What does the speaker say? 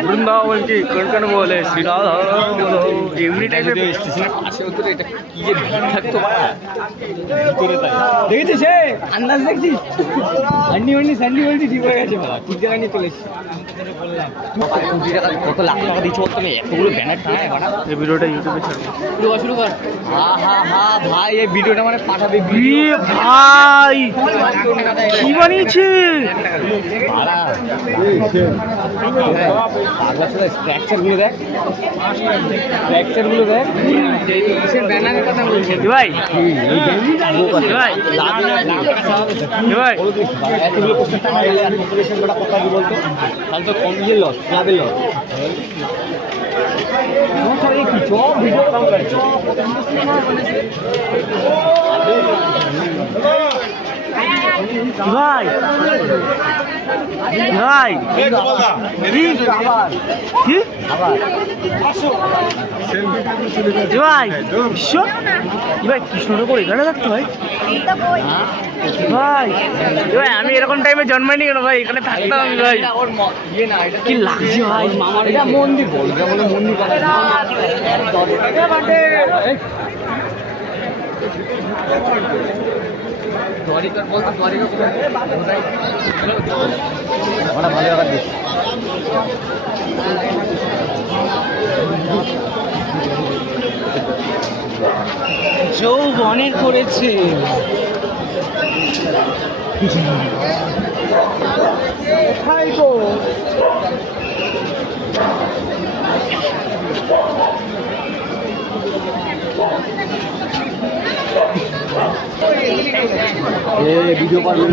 বৃন্দাবন কি কনকন বলে শ্রী রাধা বলো এমনি টাইপের স্টেশনের পাশে হতো এটা কি যে ভিড় থাকতো ভিতরে তাই দেখেছিস আন্দাজ দেখছিস স্যান্ডি বলছি ঠিক হয়ে গেছে বাবা ঠিক জায়গায় নিয়ে চলেছি কত লাখ টাকা দিচ্ছ বলতো এতগুলো ব্যানার টানায় এই ভিডিওটা ইউটিউবে ছাড়বো শুরু কর হা ভাই এই ভিডিওটা মানে পাঠাবে ভাই কি বানিয়েছে স্ট্রাকচারগুলো দেখ স্ট্রাকচারগুলো দেখ ব্যানারের কথা বলছি ভাই ভাই এতগুলো কথা কি বলতো তাহলে তো কম ইয়ে লস ক্লাবের লস ভাই ভাই ভাই কি সুন্দর করে এখানে থাকতো ভাই ভাই ভাই আমি এরকম টাইমে জন্মাইনি কেন ভাই এখানে থাকতাম আমি ভাই কি লাগছে ভাই এটা মন্দির বল বলে মন্দির যৌবনের করেছে ভিডিও পারবেন